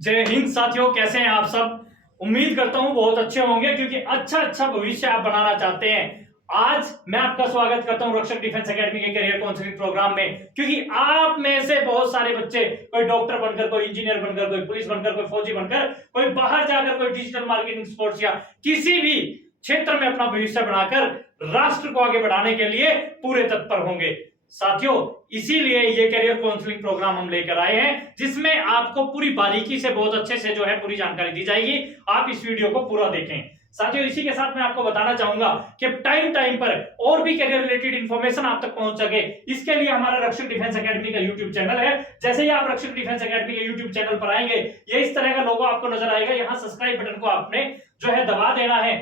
जय हिंद साथियों, कैसे हैं आप सब। उम्मीद करता हूं बहुत अच्छे होंगे, क्योंकि अच्छा भविष्य आप बनाना चाहते हैं। आज मैं आपका स्वागत करता हूं रक्षक डिफेंस एकेडमी के करियर काउंसलिंग प्रोग्राम में, क्योंकि आप में से बहुत सारे बच्चे कोई डॉक्टर बनकर, कोई इंजीनियर बनकर, कोई पुलिस बनकर, कोई फौजी बनकर, कोई बाहर जाकर कोई डिजिटल मार्केटिंग, स्पोर्ट्स या किसी भी क्षेत्र में अपना भविष्य बनाकर राष्ट्र को आगे बढ़ाने के लिए पूरे तत्पर होंगे। साथियों, इसीलिए ये करियर काउंसलिंग प्रोग्राम हम लेकर आए हैं, जिसमें आपको पूरी बारीकी से, बहुत अच्छे से जो है पूरी जानकारी दी जाएगी। आप इस वीडियो को पूरा देखें। साथियों, इसी के साथ मैं आपको बताना चाहूंगा कि टाइम पर और भी करियर रिलेटेड इंफॉर्मेशन आप तक पहुंच सके, इसके लिए हमारा रक्षक डिफेंस एकेडमी का यूट्यूब चैनल है। जैसे ही आप रक्षक डिफेंस एकेडमी के यूट्यूब चैनल पर आएंगे, ये इस तरह का लोगो आपको नजर आएगा। यहाँ सब्सक्राइब बटन को आपने जो है दबा देना है।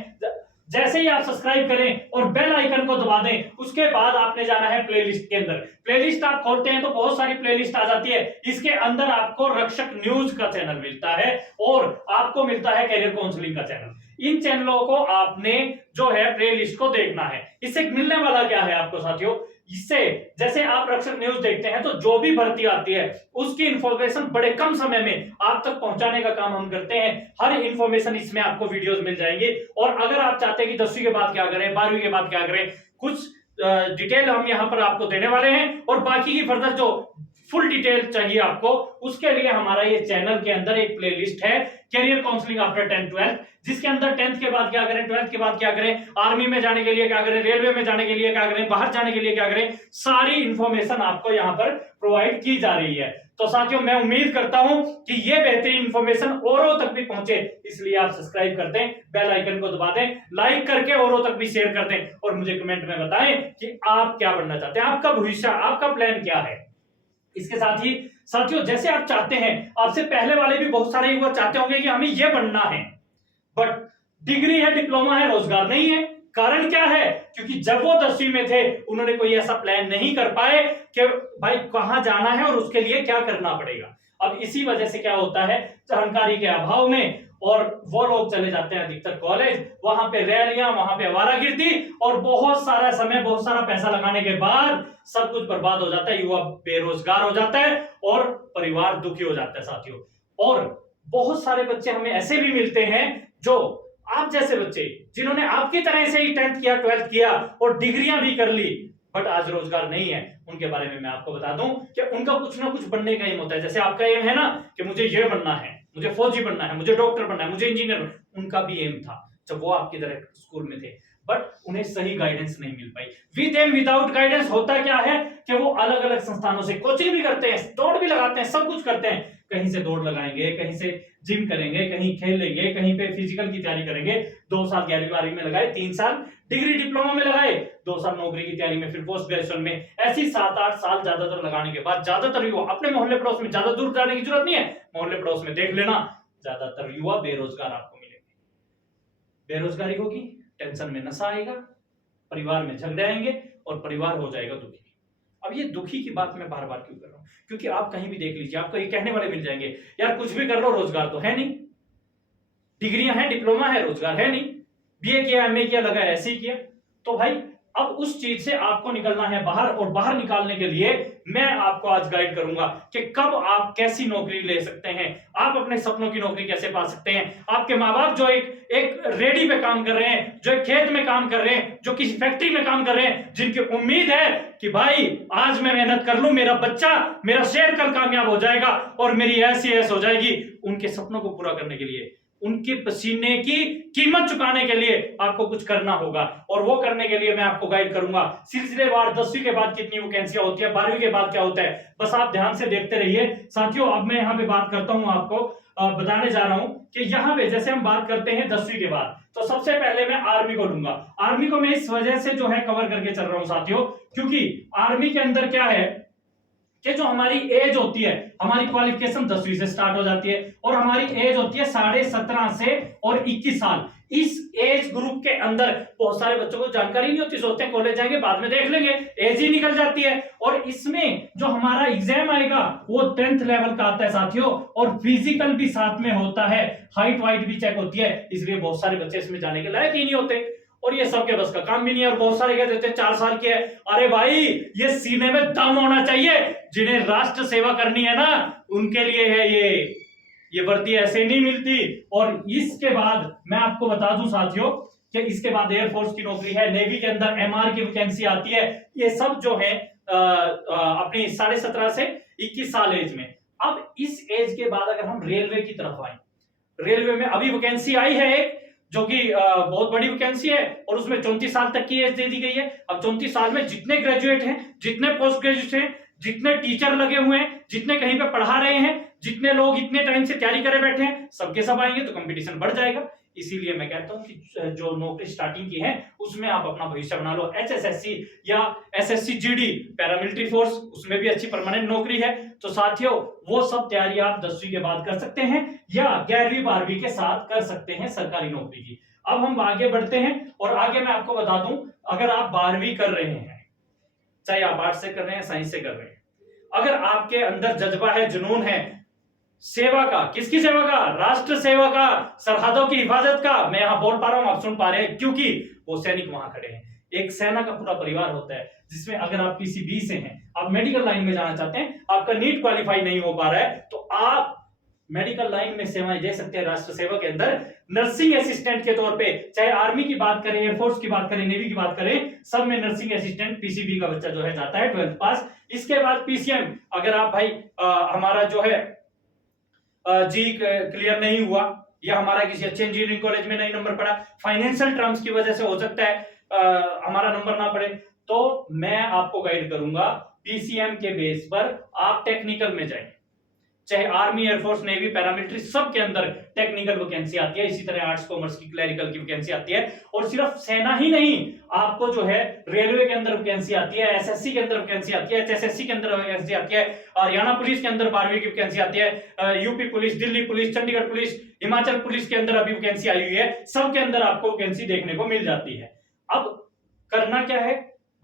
जैसे ही आप सब्सक्राइब करें और बेल आइकन को दबा दें, उसके बाद आपने जाना है प्लेलिस्ट के अंदर। प्लेलिस्ट आप खोलते हैं तो बहुत सारी प्लेलिस्ट आ जाती है। इसके अंदर आपको रक्षक न्यूज का चैनल मिलता है और आपको मिलता है करियर काउंसलिंग का चैनल। इन चैनलों को आपने जो है प्लेलिस्ट को देखना है। इससे मिलने वाला क्या है आपको साथियों, इससे जैसे आप रक्षक न्यूज देखते हैं तो जो भी भर्ती आती है उसकी इंफॉर्मेशन बड़े कम समय में आप तक पहुंचाने का काम हम करते हैं। हर इंफॉर्मेशन इसमें आपको वीडियोस मिल जाएंगे। और अगर आप चाहते हैं कि 10वीं के बाद क्या करें, 12वीं के बाद क्या करें, कुछ डिटेल हम यहां पर आपको देने वाले हैं। और बाकी की फर्दर जो फुल डिटेल चाहिए आपको, उसके लिए हमारा ये चैनल के अंदर एक प्लेलिस्ट है, career counselling after 10th 12th, जिसके अंदर 10th के बाद क्या करें, 12th के बाद क्या करें, आर्मी में जाने के लिए क्या करें, रेलवे में जाने के लिए क्या करें, बाहर जाने के लिए क्या करें, सारी इंफॉर्मेशन आपको यहाँ पर प्रोवाइड की जा रही है। तो साथियों, मैं उम्मीद करता हूं कि ये बेहतरीन इंफॉर्मेशन औरों तक भी पहुंचे, इसलिए आप सब्सक्राइब कर दें, बेल आइकन को दबा दें, लाइक करके औरों तक भी शेयर कर दें और मुझे कमेंट में बताएं कि आप क्या बनना चाहते हैं, आपका भविष्य, आपका प्लान क्या है। इसके साथ ही साथियों, जैसे आप चाहते हैं, आपसे पहले वाले भी बहुत सारे युवा चाहते होंगे कि हमें यह बनना है, बट डिग्री है, डिप्लोमा है, रोजगार नहीं है। कारण क्या है? क्योंकि जब वो 10वीं में थे, उन्होंने कोई ऐसा प्लान नहीं कर पाए कि भाई कहां जाना है और उसके लिए क्या करना पड़ेगा। अब इसी वजह से क्या होता है, जानकारी के अभाव में और वो लोग चले जाते हैं अधिकतर कॉलेज, वहां पे रैलियां, वहां पे आवारागर्दी और बहुत सारा समय, बहुत सारा पैसा लगाने के बाद सब कुछ बर्बाद हो जाता है। युवा बेरोजगार हो जाता है और परिवार दुखी हो जाता है साथियों। और बहुत सारे बच्चे हमें ऐसे भी मिलते हैं, जो आप जैसे बच्चे जिन्होंने आपकी तरह से ही 10th किया, 12th किया और डिग्रियां भी कर ली, बट आज रोजगार नहीं है। उनके बारे में मैं आपको बता दूं कि उनका कुछ ना कुछ बनने का एम होता है। जैसे आपका एम है ना कि मुझे ये बनना है, मुझे फौजी बनना है, मुझे डॉक्टर बनना है, मुझे इंजीनियर बनना है, उनका भी एम था जब वो आपकी तरह स्कूल में थे, बट उन्हें सही गाइडेंस नहीं मिल पाई। विद एंड विदाउट गाइडेंस होता क्या है कि वो अलग अलग संस्थानों से कोचिंग भी करते हैं, दौड़ भी लगाते हैं, सब कुछ करते हैं। कहीं से दौड़ लगाएंगे, कहीं से जिम करेंगे, कहीं खेल लेंगे, कहीं पे फिजिकल की तैयारी करेंगे। 2 साल 11वीं 12वीं में लगाए, 3 साल डिग्री डिप्लोमा में लगाए, 2 साल नौकरी की तैयारी में, फिर पोस्ट ग्रेजुएशन में। ऐसी 7-8 साल ज्यादातर लगाने के बाद ज्यादातर युवा अपने मोहल्ले पड़ोस में, ज्यादा दूर जाने की जरूरत नहीं है, मोहल्ले पड़ोस में देख लेना, ज्यादातर युवा बेरोजगार आपको मिलेंगे। बेरोजगारी होगी, टेंशन में नशा आएगा, परिवार में झगड़े आएंगे और परिवार हो जाएगा दुखी। अब ये दुखी की बात मैं बार बार क्यों कर रहा हूं? क्योंकि आप कहीं भी देख लीजिए, आपको ये कहने वाले मिल जाएंगे, यार कुछ भी कर लो, रोजगार तो है नहीं, डिग्रियां हैं, डिप्लोमा है, रोजगार है नहीं, बीए किया, एमए किया, लगा ऐसे ही किया। तो भाई अब उस चीज से आपको निकलना है बाहर, और बाहर निकालने के लिए मैं आपको आज गाइड करूंगा कि कब आप कैसी नौकरी ले सकते हैं, आप अपने सपनों की नौकरी कैसे पा सकते हैं। आपके माँ बाप जो एक रेडी पे काम कर रहे हैं, जो एक खेत में काम कर रहे हैं, जो किसी फैक्ट्री में काम कर रहे हैं, जिनकी उम्मीद है कि भाई आज मैं मेहनत कर लूं, मेरा बच्चा, मेरा शेर कल कामयाब हो जाएगा और मेरी ऐसी ऐस हो जाएगी, उनके सपनों को पूरा करने के लिए, उनके पसीने की कीमत चुकाने के लिए आपको कुछ करना होगा। और वो करने के लिए मैं आपको गाइड करूंगा सिलसिलेवार। 10वीं के बाद कितनी वैकेंसियां होती है, 12वीं के बाद क्या होता है, बस आप ध्यान से देखते रहिए साथियों। अब मैं यहाँ पे बात करता हूं, आपको बताने जा रहा हूं कि यहाँ पे जैसे हम बात करते हैं 10वीं के बाद, तो सबसे पहले मैं आर्मी को लूंगा। आर्मी को मैं इस वजह से जो है कवर करके चल रहा हूं साथियों, क्योंकि आर्मी के अंदर क्या है कि जो हमारी एज होती है, हमारी क्वालिफिकेशन 10वीं से स्टार्ट हो जाती है और हमारी एज होती है 17.5 से और 21 साल। इस एज ग्रुप के अंदर बहुत सारे बच्चों को जानकारी नहीं होती, सोचते हैं कॉलेज जाएंगे बाद में देख लेंगे, एज ही निकल जाती है। और इसमें जो हमारा एग्जाम आएगा वो 10th लेवल का आता है साथियों, और फिजिकल भी साथ में होता है, हाइट वाइट भी चेक होती है, इसलिए बहुत सारे बच्चे इसमें जाने के लायक ही नहीं होते और ये सबके बस का काम भी नहीं है। और बहुत सारे कह देते हैं 4 साल की है। अरे भाई, ये सीने में दम होना चाहिए, जिन्हें राष्ट्र सेवा करनी है ना, उनके लिए है ये। ये वर्दी ऐसे नहीं मिलती। और इसके बाद मैं आपको बता दूं साथियों कि इसके बाद एयरफोर्स की नौकरी है, नेवी के अंदर एमआर की वैकेंसी आती है। ये सब जो है अपनी 17.5 से 21 साल एज में। अब इस एज के बाद अगर हम रेलवे की तरफ आए, रेलवे में अभी वैकेंसी आई है एक, जो कि बहुत बड़ी वैकेंसी है और उसमें 34 साल तक की एज दे दी गई है। अब 34 साल में जितने ग्रेजुएट हैं, जितने पोस्ट ग्रेजुएट हैं, जितने टीचर लगे हुए हैं, जितने कहीं पे पढ़ा रहे हैं, जितने लोग इतने टाइम से तैयारी करे बैठे हैं, सबके सब आएंगे तो कंपटीशन बढ़ जाएगा। इसीलिए मैं कहता हूं कि जो नौकरी स्टार्टिंग की है उसमें आप अपना भविष्य बना लो। एचएसएससी या एसएससी जीडी पैरामिलिट्री फोर्स, उसमें भी अच्छी परमानेंट नौकरी है। तो साथियों वो सब तैयारी आप 10वीं के बाद कर सकते हैं या 11वीं 12वीं के साथ कर सकते हैं सरकारी नौकरी की। अब हम आगे बढ़ते हैं और आगे मैं आपको बता दूं, अगर आप 12वीं कर रहे हैं, चाहे आप आर्ट्स से कर रहे हैं, साइंस से कर रहे हैं, अगर आपके अंदर जज्बा है, जुनून है सेवा का, किसकी सेवा का? राष्ट्र सेवा का, सरहदों की हिफाजत का। मैं यहां बोल पा रहा हूं, आप सुन पा रहे हैं, क्योंकि वो सैनिक वहां खड़े हैं। एक सेना का पूरा परिवार होता है, जिसमें अगर आप पीसीबी से हैं, आप मेडिकल लाइन में जाना चाहते हैं, आपका नीट क्वालिफाई नहीं हो पा रहा है, तो आप मेडिकल लाइन में सेवाएं दे सकते हैं राष्ट्र सेवा के अंदर। नर्सिंग असिस्टेंट के तौर पे, चाहे आर्मी की बात करें, एयरफोर्स की बात करें, नेवी की बात करें, सब में नर्सिंग असिस्टेंट पीसीबी का बच्चा जो है जाता है 12th पास। इसके बाद पीसीएम, अगर आप भाई हमारा जो है जी क्लियर नहीं हुआ या हमारा किसी अच्छे इंजीनियरिंग कॉलेज में नहीं नंबर पड़ा, फाइनेंशियल टर्म्स की वजह से हो सकता है हमारा नंबर ना पड़े, तो मैं आपको गाइड करूंगा पीसीएम के बेस पर आप टेक्निकल में जाएं। चाहे आर्मी, एयरफोर्स, नेवी, पैरामिलिट्री, सब के अंदर टेक्निकल वैकेंसी आती है। इसी तरह आर्ट्स कॉमर्स की क्लरिकल की वैकेंसी आती है। और सिर्फ सेना ही नहीं, आपको जो है रेलवे के अंदर वैकेंसी आती है, एसएससी के अंदर वैकेंसी आती है, एचएसएससी के अंदर वैकेंसी आती है, हरियाणा पुलिस के अंदर 12वीं की वैकेंसी आती है, UP police, Delhi police, Chandigarh police, Himachal police के अंदर अभी वैकेंसी आई हुई है। सबके अंदर आपको वैकेंसी देखने को मिल जाती है। अब करना क्या है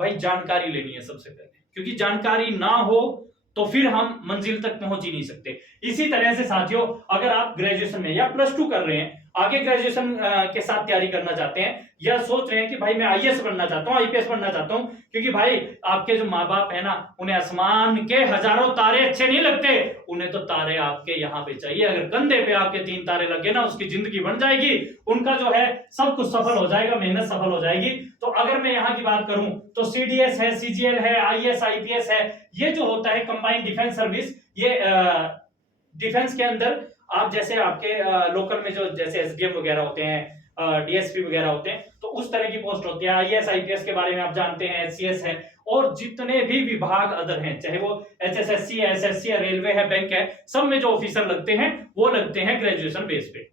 भाई? जानकारी लेनी है सबसे पहले, क्योंकि जानकारी ना हो तो फिर हम मंजिल तक पहुंच ही नहीं सकते। इसी तरह से साथियों, अगर आप ग्रेजुएशन में या +2 कर रहे हैं, आगे ग्रेजुएशन के साथ तैयारी करना चाहते हैं, या सोच रहे हैं कि भाई मैं आईएएस बनना चाहता हूं, आईपीएस बनना चाहता हूं, क्योंकि भाई आपके जो माँ बाप है ना, उन्हें आसमान के हजारों तारे अच्छे नहीं लगते, उन्हें तो तारे आपके यहाँ पे चाहिए। अगर कंधे पे आपके 3 तारे लगे ना, उसकी जिंदगी बन जाएगी, उनका जो है सब कुछ सफल हो जाएगा, मेहनत सफल हो जाएगी। तो अगर मैं यहाँ की बात करूं तो सीडीएस है, सीजीएल है, आईएएस, आईपीएस है, ये जो होता है कंबाइंड डिफेंस सर्विस, ये डिफेंस के अंदर आप जैसे आपके लोकल में जो जैसे एसडीएम वगैरह होते हैं, डीएसपी वगैरह होते हैं, तो उस तरह की पोस्ट होती है। आईएएस, आईपीएस के बारे में आप जानते हैं, एचसीएस है, और जितने भी विभाग अदर हैं, चाहे वो एचएसएससी है, एसएससी है, रेलवे है, बैंक है, सब में जो ऑफिसर लगते हैं वो लगते हैं ग्रेजुएशन बेस पे।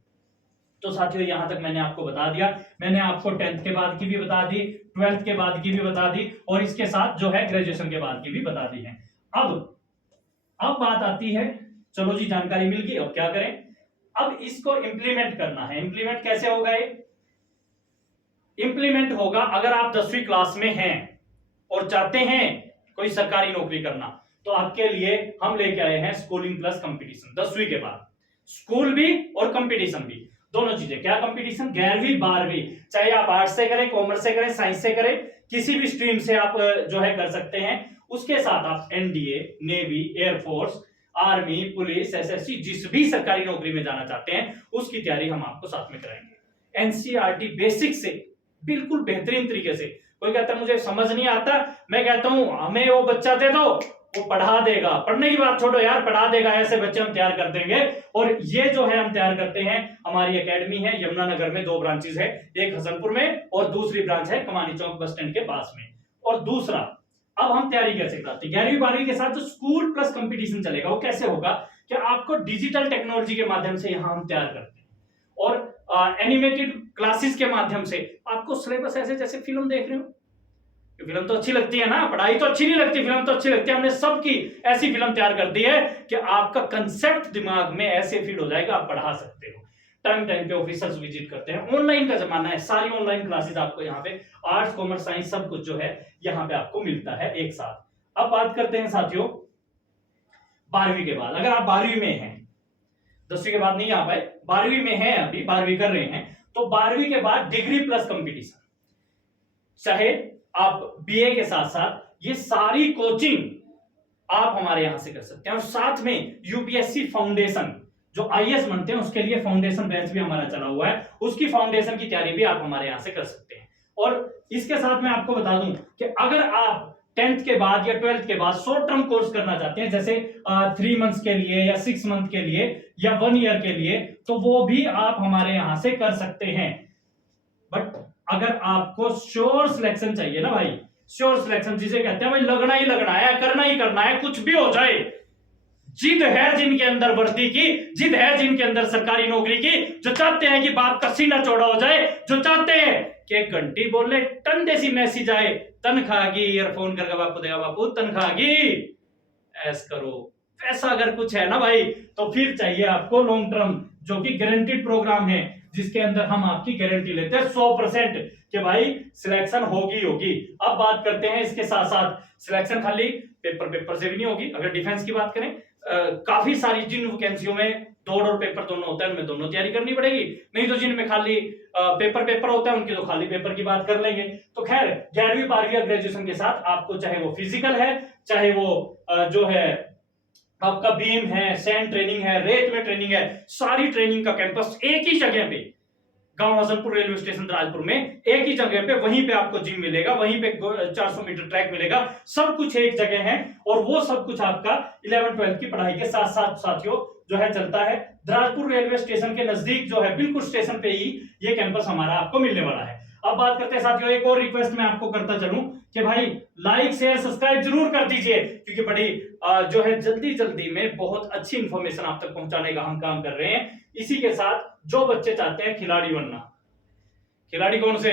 तो साथियों यहां तक मैंने आपको बता दिया। मैंने आपको 10th के बाद की भी बता दी, 12th के बाद की भी बता दी, और इसके साथ जो है ग्रेजुएशन के बाद की भी बता दी है। अब बात आती है, चलो जी जानकारी मिल गई, अब क्या करें? अब इसको इंप्लीमेंट करना है। इंप्लीमेंट कैसे होगा? इंप्लीमेंट होगा अगर आप 10वीं क्लास में हैं और चाहते हैं कोई सरकारी नौकरी करना, तो आपके लिए हम लेके आए हैं स्कूलिंग प्लस कंपटीशन। 10वीं के बाद स्कूल भी और कंपटीशन भी, दोनों चीजें। क्या कंपटीशन? 11वीं 12वीं, चाहे आप आर्ट्स से करें, कॉमर्स से करें, साइंस से करें, किसी भी स्ट्रीम से आप जो है कर सकते हैं। उसके साथ आप NDA, navy, air force, army, police, SSC, जिस भी सरकारी नौकरी में जाना चाहते हैं, उसकी तैयारी हम आपको साथ में कराएंगे। एनसीईआरटी बेसिक से बिल्कुल बेहतरीन तरीके से। कोई कहता है मुझे समझ नहीं आता, मैं कहता हूं हमें वो बच्चा दे दो, वो पढ़ा देगा। पढ़ने की बात छोड़ो यार, पढ़ा देगा। ऐसे बच्चे हम तैयार कर देंगे। और ये जो है हम तैयार करते हैं, हमारी एकेडमी है यमुनानगर में, 2 ब्रांचेस है, एक हसनपुर में और दूसरी ब्रांच है कमानी चौक बस स्टैंड के पास में। और दूसरा, अब हम तैयारी कैसे कराते हैं? 11वीं 12वीं के साथ जो स्कूल प्लस कंपटीशन चलेगा, वो कैसे होगा कि आपको डिजिटल टेक्नोलॉजी के माध्यम से यहां हम तैयार करते हैं, और एनिमेटेड क्लासेस के माध्यम से आपको सिलेबस ऐसे जैसे फिल्म देख रहे हो। फिल्म तो अच्छी लगती है ना, पढ़ाई तो अच्छी नहीं लगती, फिल्म तो अच्छी लगती है। हमने सबकी ऐसी फिल्म तैयार कर दी है कि आपका कंसेप्ट दिमाग में ऐसे फीड हो जाएगा, आप पढ़ा सकते हो। टाइम टाइम पे ऑफिसर्स विजिट करते हैं, ऑनलाइन का जमाना है, सारी ऑनलाइन क्लासेस आपको यहाँ पे आर्ट्स, कॉमर्स, साइंस सब कुछ जो है यहाँ पे आपको मिलता है एक साथ। अब बात करते हैं साथियों 12वीं के बाद। अगर आप 12वीं में हैं, 10वीं के बाद नहीं आ पाए, 12वीं में हैं, अभी 12वीं कर रहे हैं, तो 12वीं के बाद डिग्री प्लस कंपटीशन, चाहे आप बीए के साथ साथ ये सारी कोचिंग आप हमारे यहां से कर सकते हैं। और साथ में यूपीएससी फाउंडेशन, जो आईएएस बनते हैं उसके लिए फाउंडेशन बैच भी हमारा चला हुआ है, उसकी फाउंडेशन की तैयारी भी आप हमारे यहाँ से कर सकते हैं। और इसके साथ मैं आपको बता दूं कि अगर आप 10th के बाद या 12th के बाद शॉर्ट टर्म कोर्स करना चाहते हैं, जैसे 3 मंथ्स के लिए या 6 मंथ के लिए या 1 ईयर के लिए, तो वो भी आप हमारे यहां से कर सकते हैं। बट अगर आपको श्योर सिलेक्शन चाहिए ना भाई, श्योर सिलेक्शन जिसे कहते हैं भाई लगना ही लगना है, करना ही करना है, कुछ भी हो जाए, जिद है जिनके अंदर वर्दी की, जिद है जिनके अंदर सरकारी नौकरी की, जो चाहते हैं कि बाप का सीना चौड़ा हो जाए, जो चाहते हैं कि एक घंटी बोले टन जैसी मैसेज आए, तनख्वाह की, ईयरफोन करके बापू देगा बापू तनख्वाह की, ऐस करो, ऐसा अगर कुछ है ना भाई, तो फिर चाहिए आपको लॉन्ग टर्म, जो कि गारंटीड प्रोग्राम है, जिसके अंदर हम आपकी गारंटी लेते हैं 100% कि भाई सिलेक्शन होगी। अब बात करते हैं इसके साथ साथ सिलेक्शन खाली पेपर से भी नहीं होगी। अगर डिफेंस की बात करें, काफी सारी जिन वैकेंसियों में दौड़ और पेपर दोनों होता है, उनमें दोनों तैयारी करनी पड़ेगी। नहीं तो जिनमें खाली पेपर होता है उनकी तो खाली पेपर की बात कर लेंगे। तो खैर 11वीं 12वीं या ग्रेजुएशन के साथ आपको चाहे वो फिजिकल है, चाहे वो जो है आपका बीम है, सैंड ट्रेनिंग है, रेत में ट्रेनिंग है, सारी ट्रेनिंग का कैंपस एक ही जगह पे, गांव हसनपुर रेलवे स्टेशन राजपुर में एक ही जगह पे, वहीं पे आपको जिम मिलेगा, वहीं पे 400 मीटर ट्रैक मिलेगा, सब कुछ एक जगह है। और वो सब कुछ आपका 11 12 की पढ़ाई के साथ साथ साथियों जो है चलता है। राजपुर रेलवे स्टेशन के नजदीक जो है, बिल्कुल स्टेशन पे ही ये कैंपस हमारा आपको मिलने वाला है। अब बात करते हैं साथियों, एक और रिक्वेस्ट मैं आपको करता चलूं कि भाई लाइक शेयर सब्सक्राइब जरूर कर दीजिए, क्योंकि बड़ी जो है जल्दी में बहुत अच्छी इंफॉर्मेशन आप तक पहुंचाने का हम काम कर रहे हैं। इसी के साथ जो बच्चे चाहते हैं खिलाड़ी बनना, खिलाड़ी कौन से,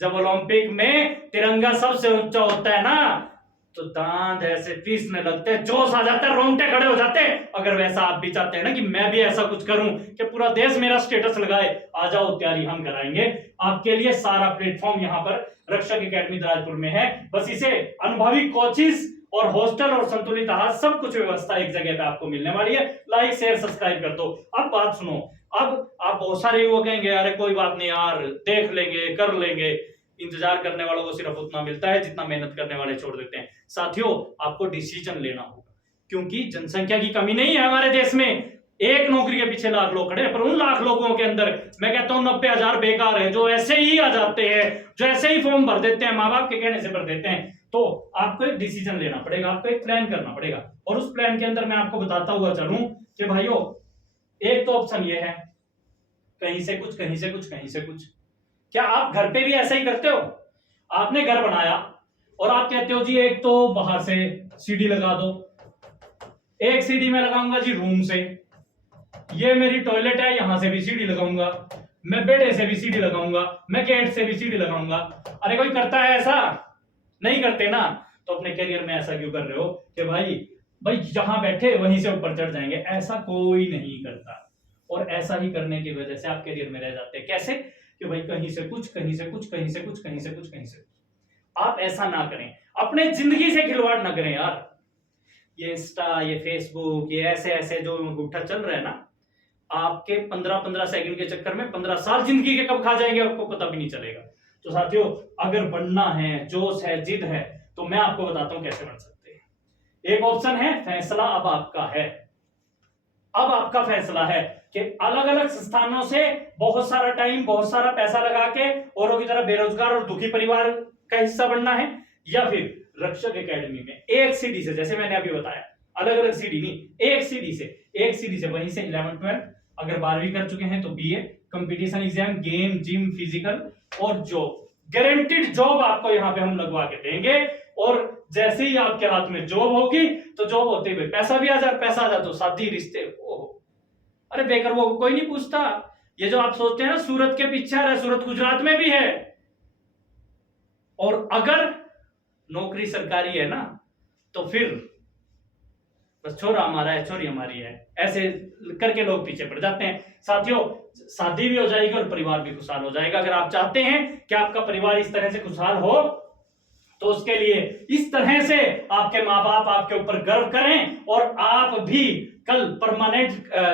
जब ओलंपिक में तिरंगा सबसे ऊंचा होता है ना, तो दांत ऐसे पीसने लगते हैं, जोश आ जाता है, रोंगटे खड़े हो जाते हैं। अगर वैसा आप भी चाहते हैं ना कि मैं भी ऐसा कुछ करूं कि पूरा देश मेरा स्टेटस लगाए, आ जाओ, तैयारी हम कराएंगे आपके लिए। सारा प्लेटफॉर्म यहाँ पर रक्षक एकेडमी राजपुर में है। बस इसे अनुभवी कोचिज और हॉस्टल और संतुलित आहार सब कुछ व्यवस्था एक जगह पे आपको मिलने वाली है। लाइक शेयर सब्सक्राइब कर दो। अब बात सुनो, अब आप बहुत सारे युवक कहेंगे अरे कोई बात नहीं यार, देख लेंगे, कर लेंगे। इंतजार करने वालों को सिर्फ उतना मिलता है जितना मेहनत करने वाले छोड़ देते हैं। साथियों, आपको डिसीजन लेना होगा, क्योंकि जनसंख्या की कमी नहीं है हमारे देश में। एक नौकरी के पीछे लाख लोग खड़े हैं, पर उन लाख लोगों के अंदर मैं कहता हूं 90,000 बेकार है, जो ऐसे ही आ जाते हैं, जो ऐसे ही फॉर्म भर देते हैं, माँ बाप के कहने से भर देते हैं। तो आपको एक डिसीजन लेना पड़ेगा, आपको एक प्लान करना पड़ेगा। और उस प्लान के अंदर मैं आपको बताता हुआ चलूं कि भाइयों, एक तो ऑप्शन ये है, कहीं से कुछ, कहीं से कुछ, कहीं से कुछ। क्या आप घर पे भी ऐसा ही करते हो? आपने घर बनाया और आप कहते हो जी एक तो बाहर से सीढ़ी लगा दो, एक सीढ़ी में लगाऊंगा जी रूम से, ये मेरी टॉयलेट है, यहां से भी सीढ़ी लगाऊंगा, मैं बेड से भी सीढ़ी लगाऊंगा, मैं गेट से भी सीढ़ी लगाऊंगा। अरे कोई करता है ऐसा? नहीं करते ना। तो अपने करियर में ऐसा क्यों कर रहे हो कि भाई जहां बैठे वहीं से ऊपर चढ़ जाएंगे? ऐसा कोई नहीं करता। और ऐसा ही करने की वजह से आप करियर में रह जाते हैं। कैसे? कि भाई कहीं से कुछ, कहीं से कुछ, कहीं से कुछ, कहीं से कुछ, कहीं से कुछ। आप ऐसा ना करें, अपने जिंदगी से खिलवाड़ ना करें यार। ये इंस्टा, ये फेसबुक, ये ऐसे ऐसे जो अंगूठा चल रहा है ना, आपके 15-15 सेकंड के चक्कर में 15 साल जिंदगी के कब खा जाएंगे आपको पता भी नहीं चलेगा। तो साथियों, अगर बनना है, जोश है, जिद है, तो मैं आपको बताता हूं कैसे बन सकते हैं। एक ऑप्शन है, फैसला अब आपका है। अब आपका फैसला है कि अलग अलग संस्थानों से बहुत सारा टाइम, बहुत सारा पैसा लगा के औरों की तरह बेरोजगार और दुखी परिवार का हिस्सा बनना है, या फिर रक्षक एकेडमी में एक सीढ़ी से, जैसे मैंने अभी बताया, अलग अलग सीढ़ी नहीं, एक सीढ़ी से वहीं से 11 12, अगर 12वीं कर चुके हैं तो BA, competition exam, game, gym, physical और जॉब, गारंटीड जॉब आपको यहाँ पे हम लगवा के देंगे। और जैसे ही आपके हाथ में जॉब होगी, तो जॉब होते हुए पैसा भी आ जाए, पैसा आ जाए तो शादी, रिश्ते, ओहो, अरे बेकार वो कोई नहीं पूछता। ये जो आप सोचते हैं ना सूरत के पीछे है, सूरत गुजरात में भी है। और अगर नौकरी सरकारी है ना, तो फिर बस छोरा हमारा है, छोरी हमारी है, ऐसे करके लोग पीछे पड़ जाते हैं। साथियों, शादी भी हो जाएगी और परिवार भी खुशहाल हो जाएगा। अगर आप चाहते हैं कि आपका परिवार इस तरह से खुशहाल हो, तो उसके लिए इस तरह से आपके माँ बाप आपके ऊपर गर्व करें और आप भी कल परमानेंट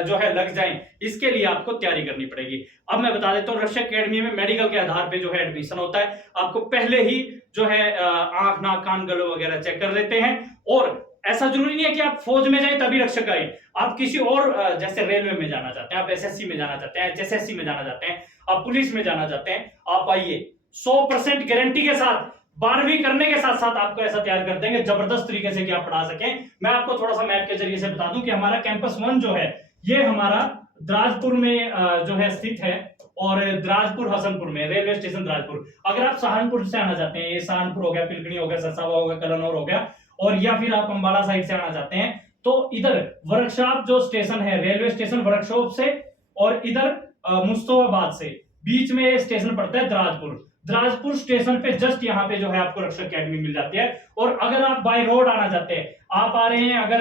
जो है लग जाएं, इसके लिए आपको तैयारी करनी पड़ेगी। अब मैं बता देता हूं, रक्षक एकेडमी में मेडिकल के आधार पे जो है एडमिशन होता है। आपको पहले ही जो है आंख, नाक, कान, गले वगैरह चेक कर लेते हैं, और ऐसा जरूरी नहीं है कि आप फौज में जाएं तभी रक्षक आए। आप किसी और जैसे रेलवे में जाना चाहते हैं, आप एसएससी में जाना चाहते हैं, एचएसएससी में जाना चाहते हैं, आप पुलिस में जाना चाहते हैं, आप आइए। 100% गारंटी के साथ 12वीं करने के साथ साथ आपको ऐसा तैयार कर देंगे जबरदस्त तरीके से कि आप पढ़ा सकें। मैं आपको थोड़ा सा मैप के जरिए से बता दूं कि हमारा कैंपस 1 जो है ये हमारा द्राजपुर में जो है स्थित है, और द्राजपुर हसनपुर में, रेलवे स्टेशन द्राजपुर। अगर आप सहारनपुर से आना चाहते हैं, ये सहारनपुर हो गया, पिलखनी हो गया, सरसावा हो गया, कलनौर हो गया, और या फिर आप अंबाला साइड से आना चाहते हैं, तो इधर वर्कशॉप जो स्टेशन है, रेलवे स्टेशन वर्कशॉप से, और इधर मुस्तफाबाद से बीच में स्टेशन पड़ता है द्राजपुर। द्राजपुर स्टेशन पे जस्ट यहाँ पे जो है आपको रक्षक एकेडमी मिल जाती है। और अगर आप बाय रोड आना चाहते हैं, आप आ रहे हैं अगर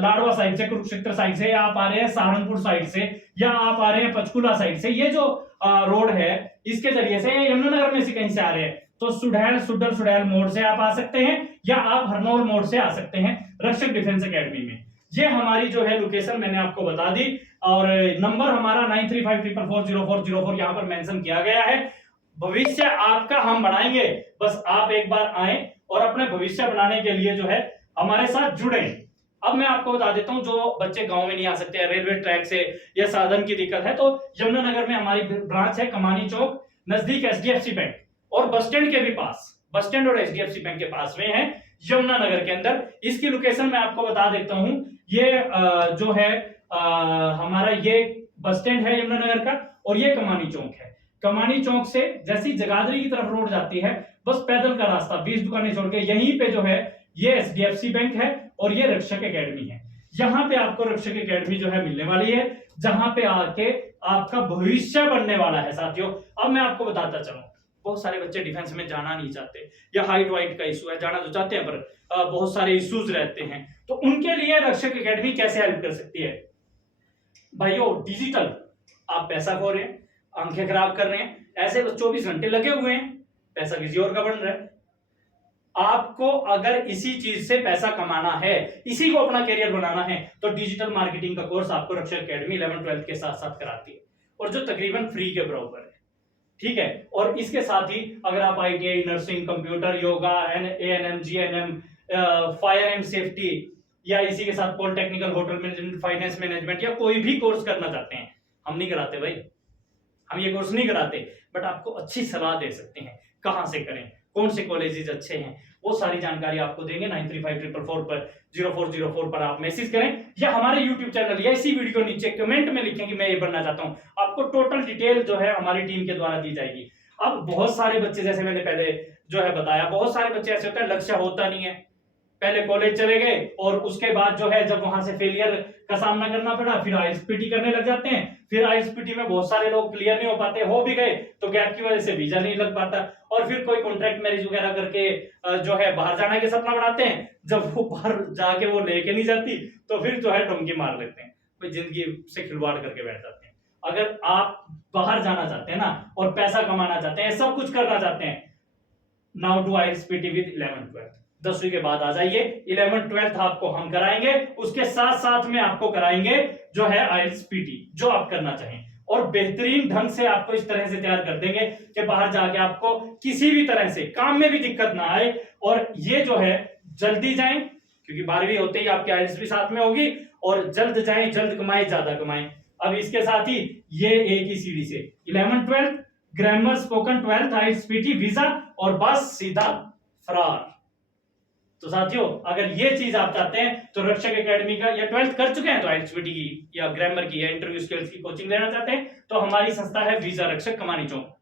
लाडवा साइड से, कुरुक्षेत्र साइड से, या आप आ रहे हैं सहारनपुर साइड से, या आप आ रहे हैं पंचकुला साइड से, ये जो रोड है इसके जरिए से, यमुनानगर में से कहीं से आ रहे हैं, तो सुडैल मोड़ से आप आ सकते हैं, या आप हरनौर मोड़ से आ सकते हैं रक्षक डिफेंस एकेडमी में। ये हमारी जो है लोकेशन मैंने आपको बता दी, और नंबर हमारा 9354440404 यहाँ पर मेंशन किया गया है। भविष्य आपका हम बनाएंगे, बस आप एक बार आए और अपने भविष्य बनाने के लिए जो है हमारे साथ जुड़े। अब मैं आपको बता देता हूं, जो बच्चे गांव में नहीं आ सकते हैं, रेलवे ट्रैक से या साधन की दिक्कत है, तो यमुनानगर में हमारी ब्रांच है कमानी चौक, नजदीक एचडीएफसी बैंक, और बस स्टैंड के भी पास, बस स्टैंड और एचडीएफसी बैंक के पास में है यमुनानगर के अंदर। इसकी लोकेशन मैं आपको बता देता हूं, ये जो है हमारा ये बस स्टैंड है यमुनानगर का, और ये कमानी चौक है। कमानी चौक से जैसी जगाधरी की तरफ रोड जाती है, बस पैदल का रास्ता 20 दुकानें छोड़ के यहीं पे जो है ये एचडीएफसी बैंक है, और ये रक्षक एकेडमी है। यहाँ पे आपको रक्षक एकेडमी जो है मिलने वाली है, जहां पे आके आपका भविष्य बनने वाला है साथियों। अब मैं आपको बताता चलूं, बहुत सारे बच्चे डिफेंस में जाना नहीं चाहते, या हाइट वाइट का इशू है, जाना तो चाहते हैं पर बहुत सारे इश्यूज रहते हैं, तो उनके लिए रक्षक एकेडमी कैसे हेल्प कर सकती है भाइयों? डिजिटल, आप पैसा खो रहे हैं, आंखें खराब कर रहे हैं, ऐसे 24 घंटे लगे हुए हैं, पैसा किसी और का बन रहा है। आपको अगर इसी चीज से पैसा कमाना है, इसी को अपना करियर बनाना है, तो डिजिटल मार्केटिंग का कोर्स आपको रक्षक एकेडमी 11-12 के साथ साथ कराती है, और जो तकरीबन फ्री के बराबर है, ठीक है। और इसके साथ ही अगर आप ITI, nursing, computer, yoga, ANM, GNM, fire and safety, या इसी के साथ polytechnical, hotel management, finance management, या कोई भी कोर्स करना चाहते हैं, हम नहीं कराते भाई, हम ये कोर्स नहीं कराते, बट आपको अच्छी सलाह दे सकते हैं कहां से करें, कौन से कॉलेजेस अच्छे हैं, वो सारी जानकारी आपको देंगे। 935444 पर 0404 पर आप मैसेज करें, या हमारे यूट्यूब चैनल या इसी वीडियो नीचे कमेंट में लिखें कि मैं ये बनना चाहता हूं, आपको टोटल डिटेल जो है हमारी टीम के द्वारा दी जाएगी। अब बहुत सारे बच्चे, जैसे मैंने पहले जो है बताया, बहुत सारे बच्चे ऐसे होते हैं लक्ष्य होता नहीं है, पहले कॉलेज चले गए और उसके बाद जो है जब वहां से फेलियर का सामना करना पड़ा, फिर आईएलटीएस करने लग जाते हैं, फिर आईएलटीएस में बहुत सारे लोग क्लियर नहीं हो पाते, हो भी गए तो गैप की वजह से वीजा नहीं लग पाता, और फिर कोई कॉन्ट्रैक्ट मैरिज वगैरह करके जो है बाहर जाने के सपना बनाते हैं, जब वो बाहर जाके वो लेके नहीं जाती तो फिर जो है डुमकी मार लेते हैं, कोई जिंदगी से खिलवाड़ करके बैठ जाते हैं। अगर आप बाहर जाना चाहते हैं ना, और पैसा कमाना चाहते हैं, सब कुछ करना चाहते हैं, नाउ डू आईएलटीएस विद 11-12, 10वीं के बाद आ जाइए। 11-12 आपको हम कराएंगे, उसके साथ साथ में आपको कराएंगे जो है आईएलटीएस जो आप करना चाहें, और बेहतरीन ढंग से आपको इस तरह से तैयार कर देंगे कि बाहर जाके आपको किसी भी तरह से काम में भी दिक्कत ना आए, और ये जो है जल्दी जाएं, क्योंकि 12वीं होते ही आपकी आईएलटीएस भी साथ में होगी, और जल्द जाएं, जल्द कमाएं, ज्यादा कमाएं। अब इसके साथ ही ये एक ही सीढ़ी से 11-12 grammar, spoken, 12th IELTS, visa, और बस सीधा फरार। तो साथियों, अगर ये चीज आप चाहते हैं तो रक्षक एकेडमी का, या 12th कर चुके हैं तो आईएलटीएस की या ग्रामर की या इंटरव्यू स्किल्स की कोचिंग लेना चाहते हैं, तो हमारी संस्था है वीजा रक्षक, कमानी चौक।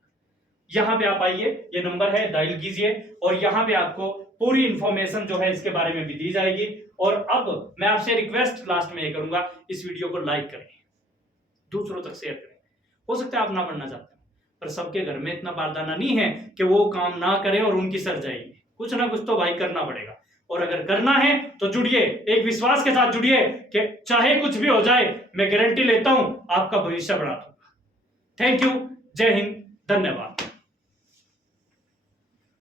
यहाँ पे आप आइए, ये नंबर है, डायल कीजिए, और यहाँ पे आपको पूरी इंफॉर्मेशन जो है इसके बारे में भी दी जाएगी। और अब मैं आपसे रिक्वेस्ट लास्ट में ये करूंगा, इस वीडियो को लाइक करें, दूसरों तक शेयर करें। हो सकता है आप ना पढ़ना चाहते हैं, पर सबके घर में इतना बारदाना नहीं है कि वो काम ना करें और उनकी सर जाएगी, कुछ ना कुछ तो भाई करना पड़ेगा। और अगर करना है तो जुड़िए, एक विश्वास के साथ जुड़िए कि चाहे कुछ भी हो जाए, मैं गारंटी लेता हूं आपका भविष्य बना दूंगा। थैंक यू, जय हिंद, धन्यवाद।